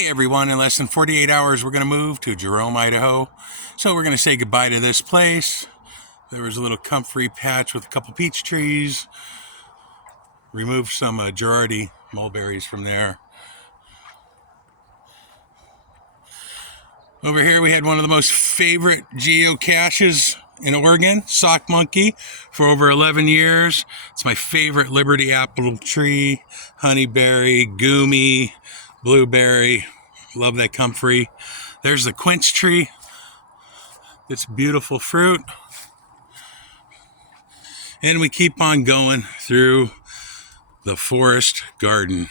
Hey everyone, in less than 48 hours we're going to move to Jerome, Idaho. So we're going to say goodbye to this place. There was a little comfrey patch with a couple peach trees. Removed some Girardi mulberries from there. Over here we had one of the most favorite geocaches in Oregon, Sock Monkey, for over 11 years. It's my favorite Liberty apple tree, honeyberry, goomy, blueberry. Love that comfrey. There's the quince tree. It's beautiful fruit. And we keep on going through the forest garden.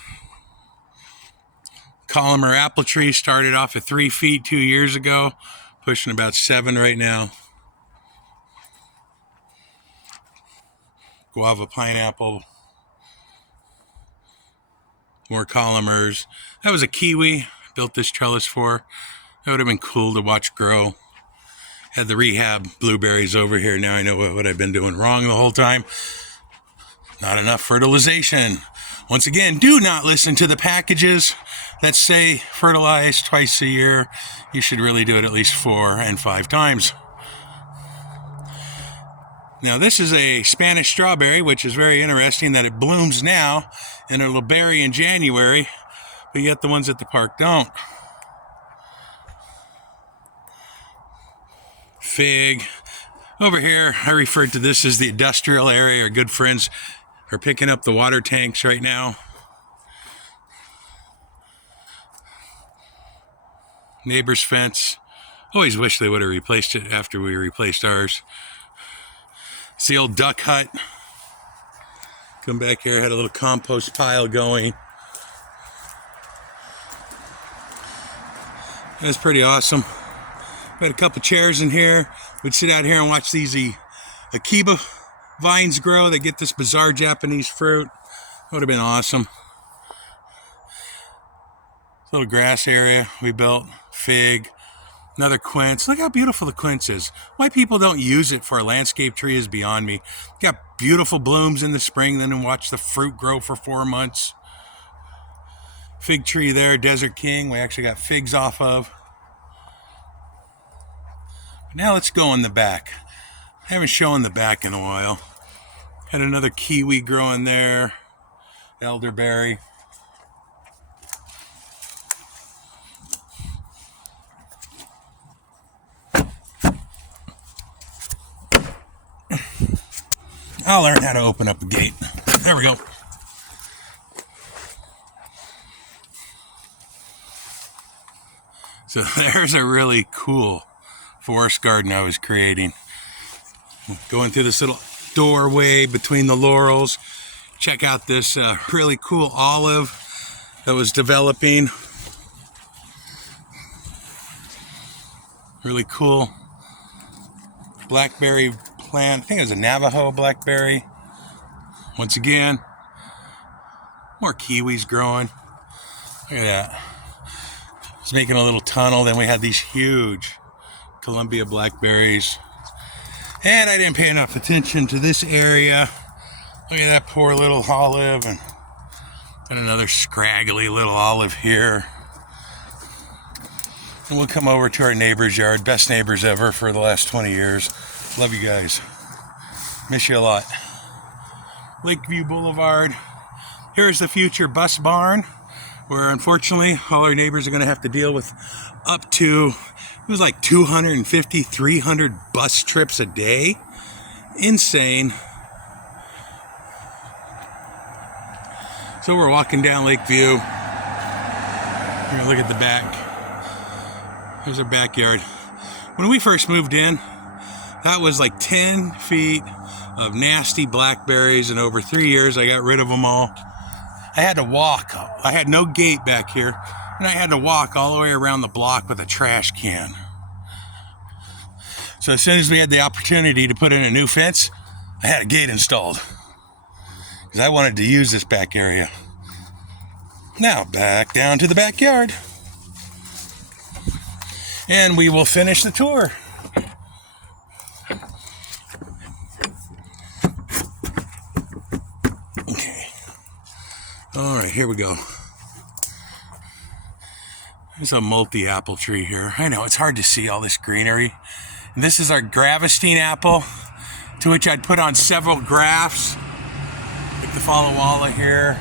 Colomer apple tree started off at 3 feet 2 years ago, pushing about 7 right now. Guava pineapple. More columers. That was a kiwi. Built this trellis for. That would have been cool to watch grow. Had the rehab blueberries over here. Now I know what I've been doing wrong the whole time. Not enough fertilization. Once again, do not listen to the packages that say fertilize twice a year. You should really do it at least 4 and 5 times. Now this is a Spanish strawberry, which is very interesting that it blooms now and it'll berry in January, but yet the ones at the park don't. Fig. Over here, I referred to this as the industrial area. Our good friends are picking up the water tanks right now. Neighbor's fence. Always wish they would have replaced it after we replaced ours. It's the old duck hut. Come back here, had a little compost pile going. That's pretty awesome. We had a couple chairs in here. We'd sit out here and watch these Akiba vines grow. They get this bizarre Japanese fruit. That would have been awesome. Little grass area we built. Fig. Another quince. Look how beautiful the quince is. Why people don't use it for a landscape tree is beyond me. Got beautiful blooms in the spring, then watch the fruit grow for 4 months. Fig tree there, Desert King. We actually got figs off of. Now let's go in the back. I haven't shown the back in a while. Had another kiwi growing there. Elderberry. I'll learn how to open up a gate. There we go. So there's a really cool forest garden I was creating. Going through this little doorway between the laurels. Check out this really cool olive that was developing. Really cool blackberry plant. I think it was a Navajo blackberry. Once again, more kiwis growing. Look at that. It's making a little tunnel. Then we had these huge Columbia blackberries. And I didn't pay enough attention to this area. Look at that poor little olive, and another scraggly little olive here. And we'll come over to our neighbor's yard. Best neighbors ever for the last 20 years. Love you guys. Miss you a lot. Lakeview Boulevard. Here's the future bus barn, where unfortunately all our neighbors are going to have to deal with up to, it was like 250, 300 bus trips a day. Insane. So we're walking down Lakeview. We're going to look at the back. Here's our backyard. When we first moved in, that was like 10 feet of nasty blackberries, and over 3 years I got rid of them all. I had to walk. I had no gate back here, and I had to walk all the way around the block with a trash can. So as soon as we had the opportunity to put in a new fence, I had a gate installed because I wanted to use this back area. Now back down to the backyard, and we will finish the tour. Okay. All right, here we go. There's a multi-apple tree here. I know, it's hard to see all this greenery. And this is our Gravestine apple, to which I'd put on several grafts, like the Fala Walla here.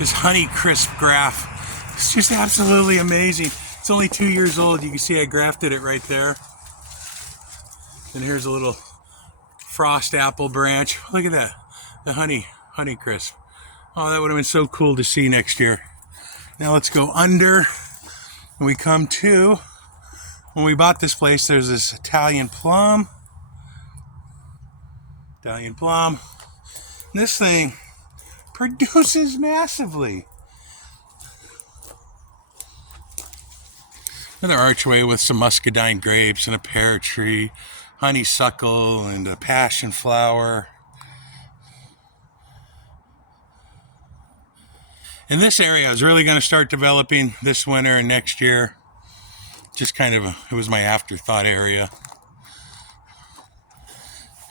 This Honeycrisp graft. It's just absolutely amazing. It's only 2 years old. You can see I grafted it right there. And here's a little frost apple branch. Look at that. The Honeycrisp. Oh, that would have been so cool to see next year. Now let's go under. And we come to, when we bought this place, there's this Italian plum. And this thing produces massively. Another archway with some muscadine grapes and a pear tree, honeysuckle and a passion flower. And this area is really going to start developing this winter and next year. Just kind of, it was my afterthought area.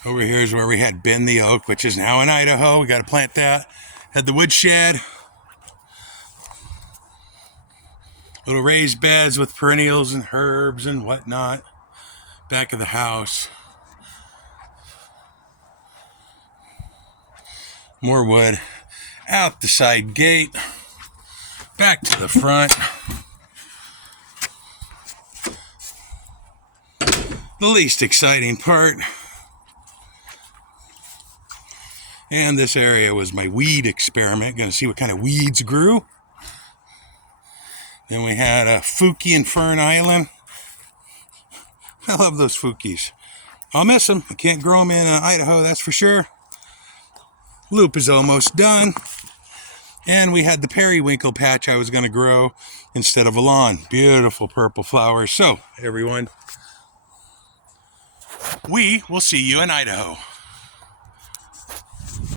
Over here is where we had Bend the Oak, which is now in Idaho. We got to plant that. Had the woodshed. Little raised beds with perennials and herbs and whatnot. Back of the house. More wood. Out the side gate. Back to the front. The least exciting part. And this area was my weed experiment. Going to see what kind of weeds grew. Then we had a Fuki and Fern Island. I love those Fukis. I'll miss them. I can't grow them in Idaho, that's for sure. Loop is almost done. And we had the periwinkle patch I was going to grow instead of a lawn. Beautiful purple flowers. So, everyone, we will see you in Idaho.